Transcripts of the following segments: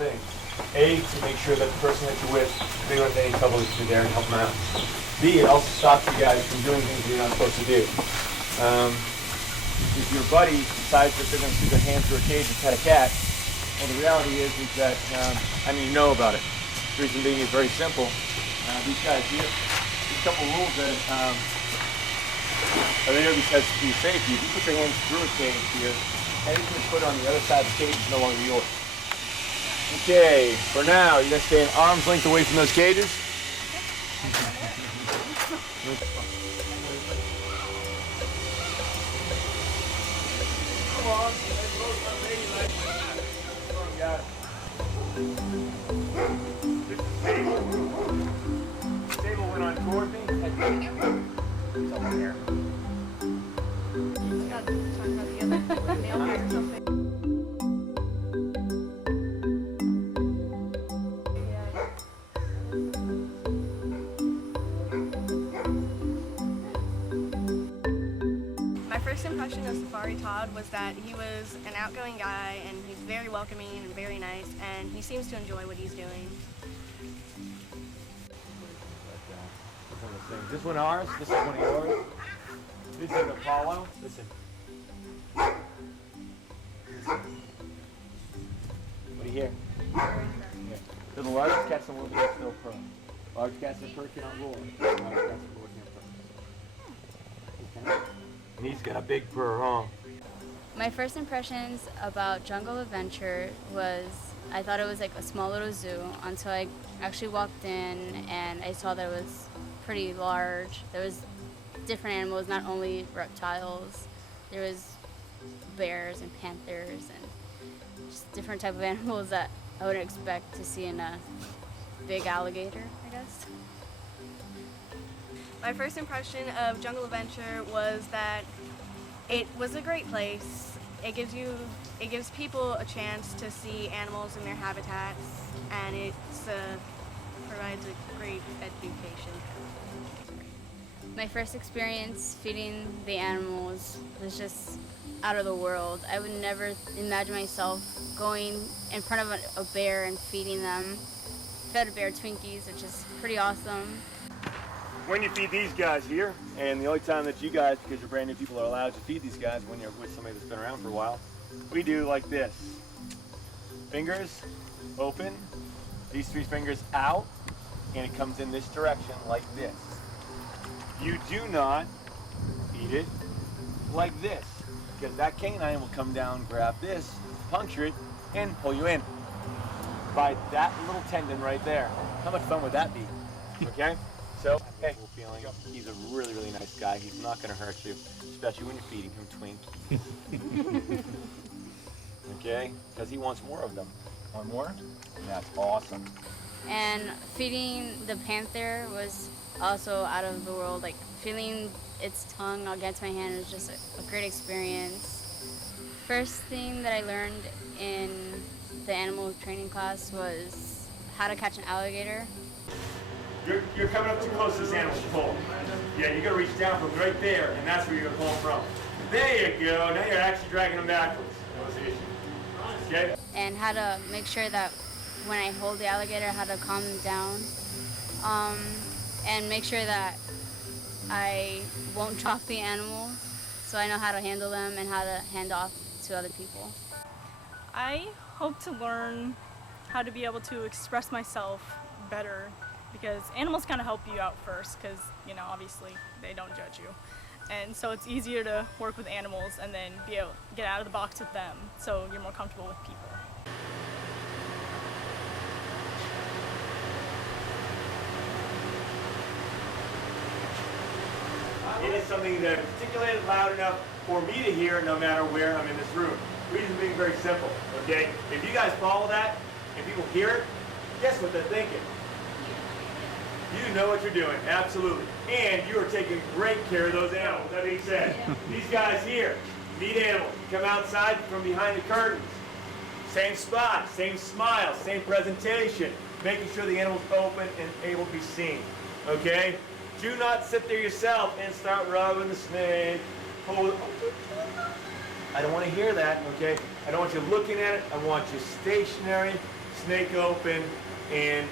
things. A, to make sure that the person that you're with, if they run into any trouble, you're there and help them out. B, it also stops you guys from doing things you're not supposed to do. If your buddy decides that they're going to stick their hand through a cage and pet a cat, well, the reality is that, you know about it. The reason being is very simple. These guys here, there's a couple rules that are there because to be safe. If you put your hands through a cage here, anything you put on the other side of the cage is no longer yours. Okay, for now, you're going to stay an arm's length away from those cages. Come on, got it. Table went on toward me. It's over here. Got to talk about the other nail hair or something. My first impression of Safari Todd was that he was an outgoing guy and he's very welcoming and very nice, and he seems to enjoy what he's doing. Is this one ours? This is one of yours? This is an Apollo. Listen. What do you hear? Here. So the largest cats in the world are still purr. Large cats in purr cannot roar. Large cats in roar can't purr. Okay. And he's got a big purr, huh? My first impressions about Jungle Adventure was I thought it was like a small little zoo until I actually walked in and I saw that it was pretty large. There was different animals, not only reptiles. There was bears and panthers and just different type of animals that I wouldn't expect to see in a big alligator, I guess. My first impression of Jungle Adventure was that it was a great place. It gives people a chance to see animals in their habitats, and it provides a great education. My first experience feeding the animals was just out of the world. I would never imagine myself going in front of a bear and feeding them. Fed a bear Twinkies, which is pretty awesome. When you feed these guys here, and the only time that you guys, because you're brand new people, are allowed to feed these guys when you're with somebody that's been around for a while, we do like this. Fingers open, these 3 fingers out, and it comes in this direction like this. You do not feed it like this, because that canine will come down, grab this, puncture it, and pull you in by that little tendon right there. How much fun would that be? Okay? So, hey, feeling he's a really, really nice guy. He's not going to hurt you, especially when you're feeding him Twinkies. Okay? Because he wants more of them. Want more? That's awesome. And feeding the panther was also out of the world. Like feeling its tongue against my hand was just a great experience. First thing that I learned in the animal training class was how to catch an alligator. You're coming up too close to this animal's pull. Yeah, you're going to reach down from right there, and that's where you're going to pull them from. There you go. Now you're actually dragging them backwards. Okay? And how to make sure that when I hold the alligator, how to calm them down. And make sure that I won't drop the animal, so I know how to handle them and how to hand off to other people. I hope to learn how to be able to express myself better, because animals kind of help you out first, because, you know, obviously they don't judge you. And so it's easier to work with animals and then be able to get out of the box with them, so you're more comfortable with people. It is something that is articulated loud enough for me to hear no matter where I'm in this room. Reason being very simple, okay? If you guys follow that and people hear it, guess what they're thinking? You know what you're doing, absolutely. And you are taking great care of those animals. That being said, these guys here, meet animals, come outside from behind the curtains. Same spot, same smile, same presentation, making sure the animal's open and able to be seen, okay? Do not sit there yourself and start rubbing the snake. I don't want to hear that, okay? I don't want you looking at it. I want you stationary, snake open, and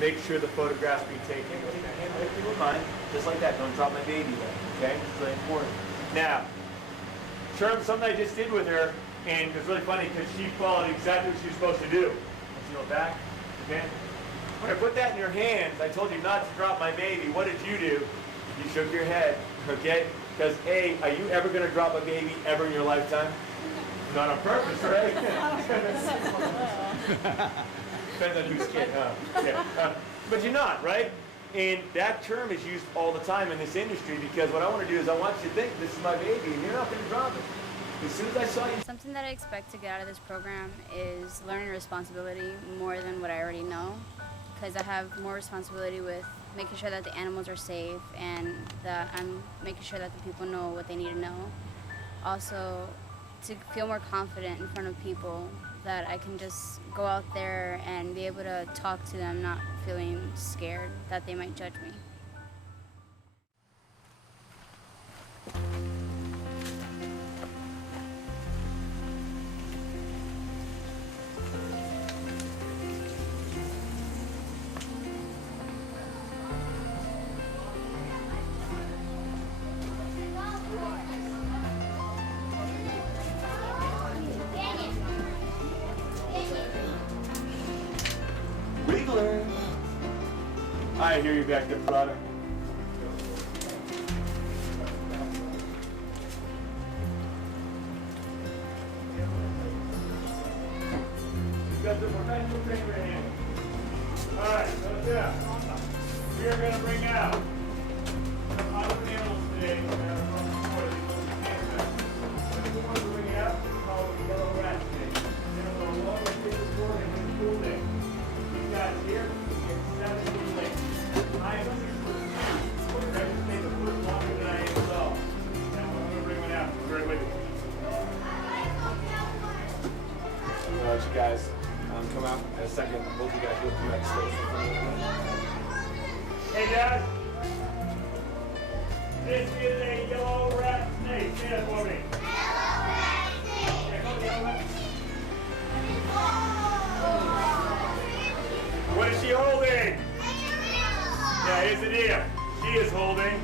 make sure the photograph's being taken. Take your hand right through mine, just like that. Don't drop my baby there, okay? It's really important. Now, something I just did with her, and it was really funny because she followed exactly what she was supposed to do. She went back, okay? When I put that in your hands, I told you not to drop my baby. What did you do? You shook your head, okay? Because A, are you ever going to drop a baby ever in your lifetime? Not on purpose, right? Depends on whose kid, huh? Yeah. But you're not, right? And that term is used all the time in this industry because what I want to do is I want you to think this is my baby and you're not going to drop it. As soon as I saw you... Something that I expect to get out of this program is learning responsibility more than what I already know, because I have more responsibility with making sure that the animals are safe and that I'm making sure that the people know what they need to know. Also, to feel more confident in front of people, that I can just go out there and be able to talk to them, not feeling scared that they might judge me. Wiggler. I hear you back there, brother. You got the professional trainer in hand. All right, so yeah, we are going to bring out some other animals today that are from the floor. These little the ones we're bringing out is called the yellow rat snake. They're a long way to the floor and it's a cool day. Here, it's 7 feet length. I am 6 foot 2. The record stays a foot longer than I am tall. Now I'm going to bring one out. Be right with you. I'm going to let you guys come out in a second. Both of you guys will come back stage. Hey guys, this is a yellow rat snake. Say that for me. Yellow rat snake. What is she holding? Yeah, here's the deal. She is holding,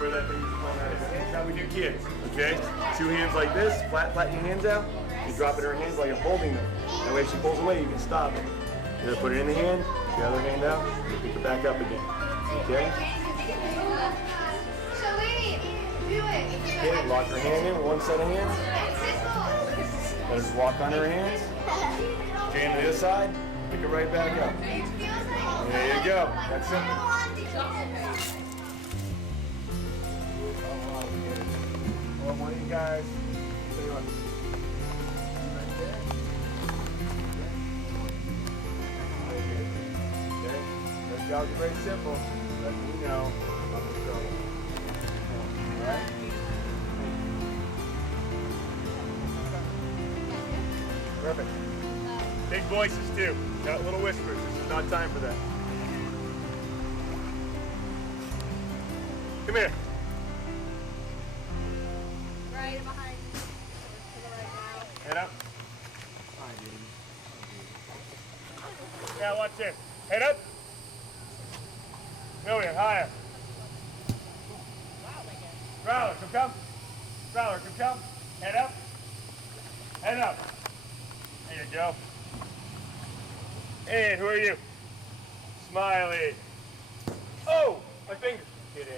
where that thing is called out. That's how we do kids, okay? 2 hands like this, flat your hands out. You drop it in her hands while you're holding them. That way if she pulls away, you can stop it. You put it in the hand, the other hand out, pick it back up again, okay? Okay, lock her hand in with one set of hands. Let her just walk on her hands. Jam to the other side. Pick it right back up. There you go. That's simple. Well, one of you guys, tell you what. Right there. Okay. That job's very simple. Let me know I'm in trouble. All right? Perfect. Big voices too, not little whispers. This is not time for that. Come here. Right behind you. To the right now. Head up. Yeah, watch this. Head up. Go here, higher. Growler, come. Growler, come. Head up. Head up. There you go. Hey, who are you? Smiley. Oh, my finger. Get in.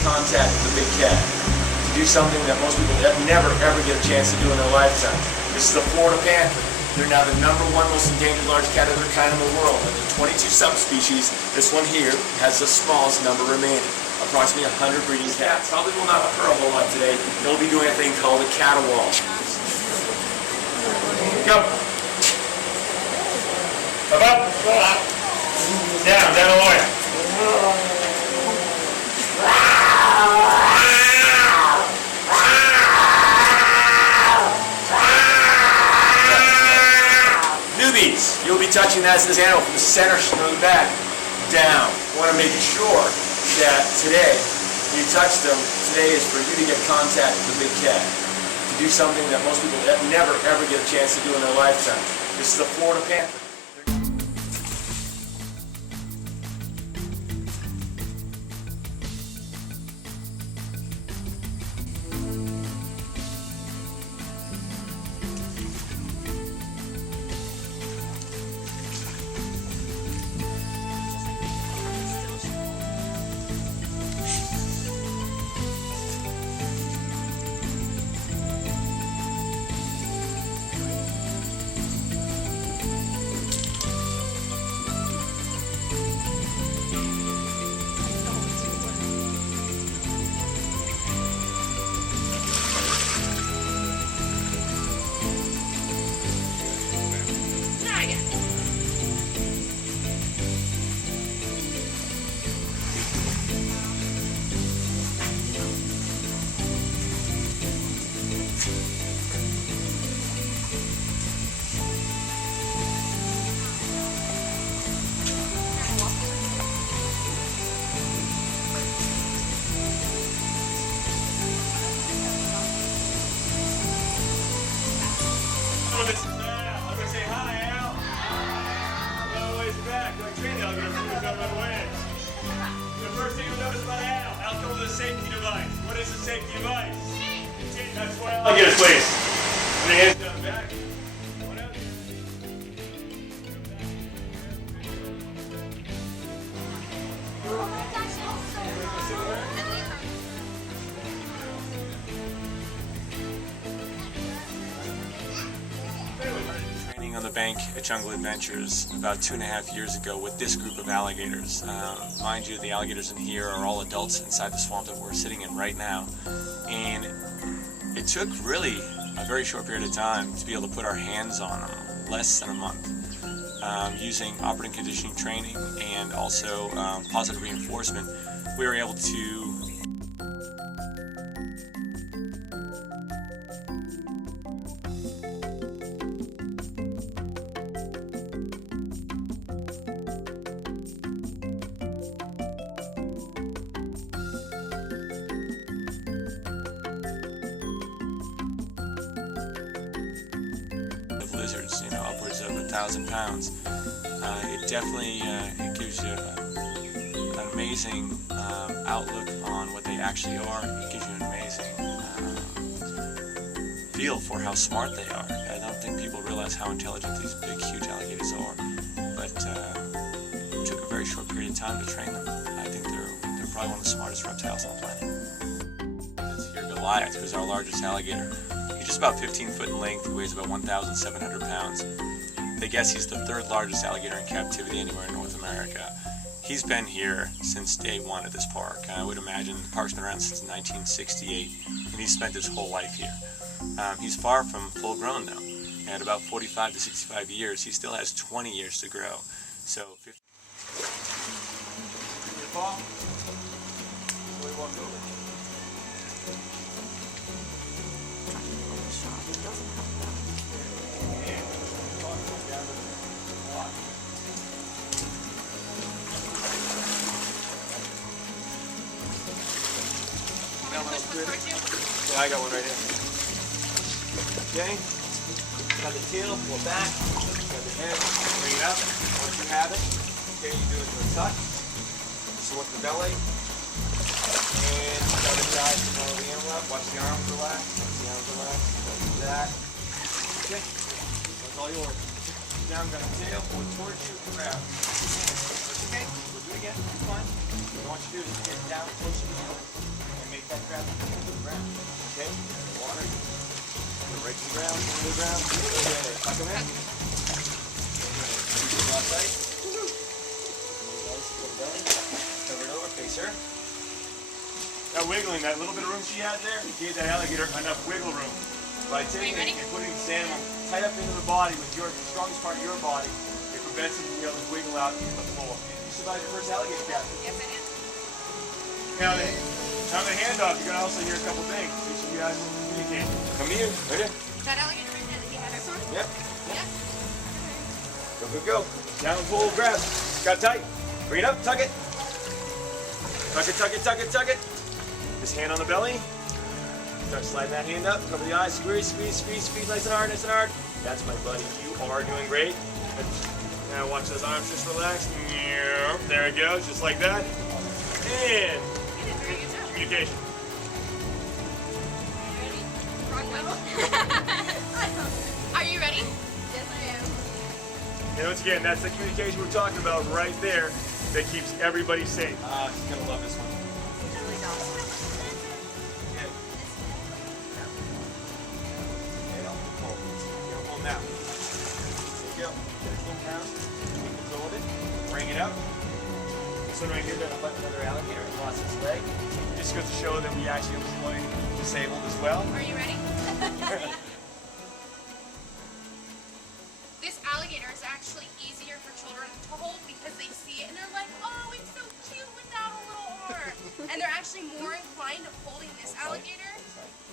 Contact with the big cat to do something that most people never ever get a chance to do in their lifetime. This is the Florida panther. They're now the #1 most endangered large cat of their kind in the world. Of the 22 subspecies, this one here has the smallest number remaining. Approximately 100 breeding cats. Probably will not occur a whole lot today. They'll be doing a thing called a caterwaul. Go. Up. Down all the way. Newbies, you'll be touching this animal from the center of the back down. You want to make sure that today, when you touch them, today is for you to get contact with the big cat. To do something that most people never ever get a chance to do in their lifetime. This is a Florida Panther. This is Al. I'm going to say hi, Al. Hello, ways back. Like training alligators, we've got right away. The first thing you'll notice about Al, Al comes with a safety device. What is a safety device? That's why alligators, please. Put your hands down back. One out. Training on the bank at Jungle Adventures about 2.5 years ago with this group of alligators. Mind you, the alligators in here are all adults inside the swamp that we're sitting in right now. And it took really a very short period of time to be able to put our hands on them, less than a month, using operating conditioning training and also positive reinforcement. We were able to lizards, upwards of 1,000 pounds. It definitely it gives you an amazing outlook on what they actually are. It gives you an amazing feel for how smart they are. I don't think people realize how intelligent these big, huge alligators are, but it took a very short period of time to train them. I think they're probably one of the smartest reptiles on the planet. This here Goliath, who's our largest alligator. He's just about 15 foot in length. He weighs about 1,700 pounds. They guess he's the third largest alligator in captivity anywhere in North America. He's been here since day one at this park. I would imagine the park's been around since 1968, and he's spent his whole life here. He's far from full grown though. At about 45 to 65 years, he still has 20 years to grow. So, 50. Paul, we walk over. Yeah, I got one right here. Okay. Got the tail, pull back. Got the head, bring it up. Once you have it, okay, you do it to a tuck. So with the belly. And the other side, follow the animal up. Watch the arms relax. Watch the arms relax. Like that. Okay. That's all yours. Down, got the tail, pull it towards you, grab. That's okay. We'll do it again. It's fine. What I want you to do is get down close to the animal. Make that grab to the ground. Okay? Water. Go right to the ground, to the ground. Okay, tuck them in. Go outside. Cover it over, face her. Now wiggling, that little bit of room she had there, gave that alligator enough wiggle room. By taking and putting this animal tight up into the body with the strongest part of your body, it prevents him from being able to wiggle out into the floor. survived your first alligator cast. Yes, I did. Now, on the handoff, you're going to also hear a couple things. Each of you guys will communicate. Come to you, right here. That alligator right there that he had this one? Yep. Yeah. Go, go, go. Down, pull, grab. Got tight. Bring it up, tuck it. Tuck it, tuck it, tuck it, tuck it. This hand on the belly. Start sliding that hand up. Cover the eyes. Squeeze, squeeze, squeeze, squeeze. Nice and hard, nice and hard. That's my buddy. You are doing great. Now watch those arms just relax. There it goes, just like that. And You did a very good job. communication. Ready? Wrong level. Are you ready? Yes, I am. And once again, that's the communication we're talking about right there that keeps everybody safe. She's gonna love this one. Totally don't. Good. And I'll pull. You'll pull now. There you go. Get it pulled down. Keep control of it. Bring it up. This one right here doesn't let another alligator and lost its leg. Just goes to show that we actually employ disabled as well. Are you ready? This alligator is actually easier for children to hold because they see it and they're like, oh, it's so cute without a little arm. And they're actually more inclined of holding this alligator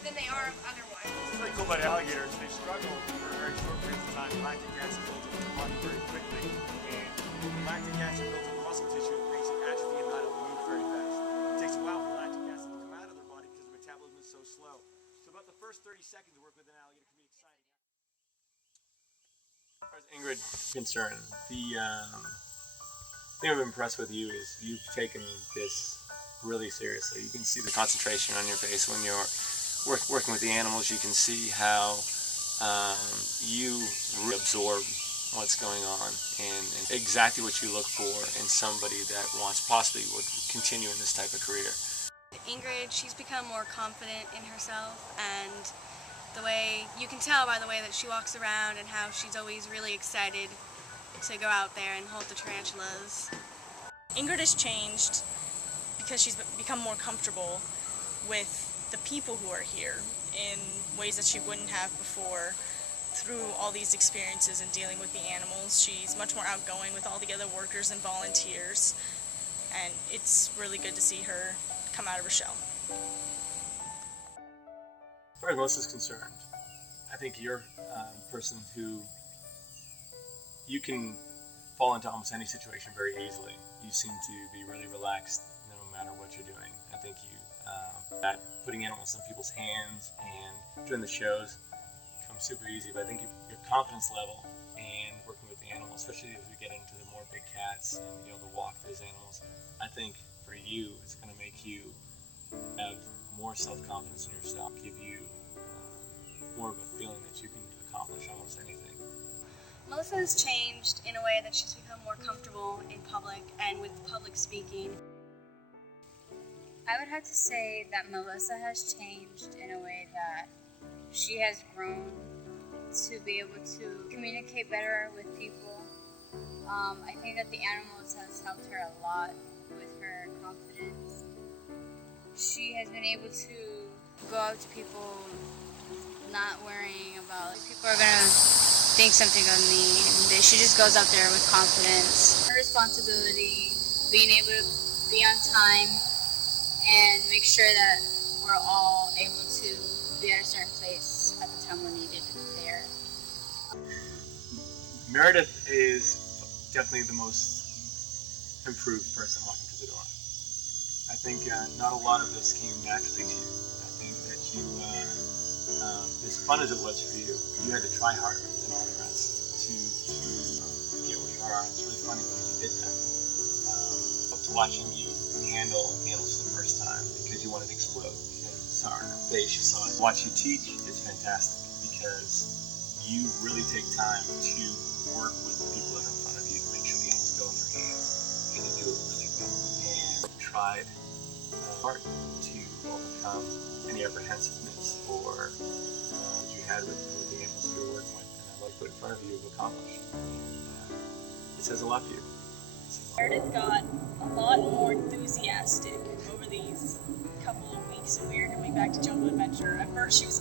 than they are of other ones. What's really cool about alligators, they struggle for very short periods of time. Lactic acid builds up in the body very quickly. And when lactic acid builds up in muscle tissue, it makes it atrophy and not able to move very fast. It takes a while for lactic acid to come out of their body because the metabolism is so slow. So about the first 30 seconds to work with an alligator can be exciting. As far as Ingrid is concerned, the thing I'm impressed with you is you've taken this really seriously. You can see the concentration on your face when you're working with the animals. You can see how you really absorb what's going on and exactly what you look for in somebody that possibly would continue in this type of career. Ingrid, she's become more confident in herself, and the way you can tell by the way that she walks around and how she's always really excited to go out there and hold the tarantulas. Ingrid has changed because she's become more comfortable with the people who are here in ways that she wouldn't have before. Through all these experiences in dealing with the animals, she's much more outgoing with all the other workers and volunteers, and it's really good to see her come out of her shell. As far as Melissa's concerned, I think you're a person who you can fall into almost any situation very easily. You seem to be really relaxed no matter what you're doing. I think you that putting animals in people's hands and doing the shows comes super easy, but I think your confidence level and working with the animals, especially as we get into the more big cats and the walk those animals, I think for you it's going to make you have more self-confidence in yourself, give you more of a feeling that you can accomplish almost anything. Melissa has changed in a way that she's become more comfortable in public and with public speaking. I would have to say that Melissa has changed in a way that she has grown to be able to communicate better with people. I think that the animals has helped her a lot with her confidence. She has been able to go out to people not worrying about people are gonna think something of me. She just goes out there with confidence. Her responsibility, being able to be on time and make sure that we're all able to be at a certain place at the time we're needed there. Meredith is definitely the most improved person walking through the door. I think not a lot of this came naturally to you. I think that you, as fun as it was for you, you had to try harder than all the rest to get where you are. It's really funny because you did that. Up to watching you handle animals for the first time because you wanted to explode. You saw her in her face, you saw it. Watch you teach is fantastic because you really take time to work with the people that are in front of you to make sure the animals go in their hands, and you do it really well. And tried hard to overcome any apprehensiveness or you had with the animals you were working with, and I like what in front of you have accomplished. It says a lot to you. Meredith got a lot more enthusiastic over these couple of weeks when we were coming back to Jungle Adventure. At first she was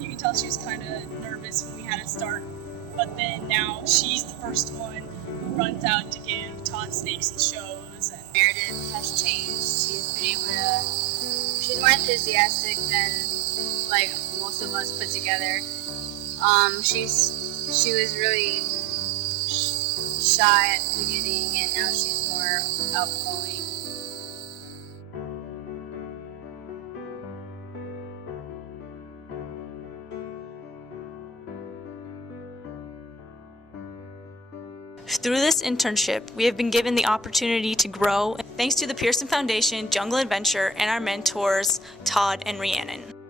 you can tell she was kind of nervous when we had to start, but then now she's the first one who runs out to give Todd snakes and shows. And Meredith has changed. She's been able to, she's more enthusiastic than like most of us put together. She was really shy at the beginning, and now she's more outgoing. through this internship, we have been given the opportunity to grow thanks to the Pearson Foundation, Jungle Adventure, and our mentors, Todd and Rhiannon.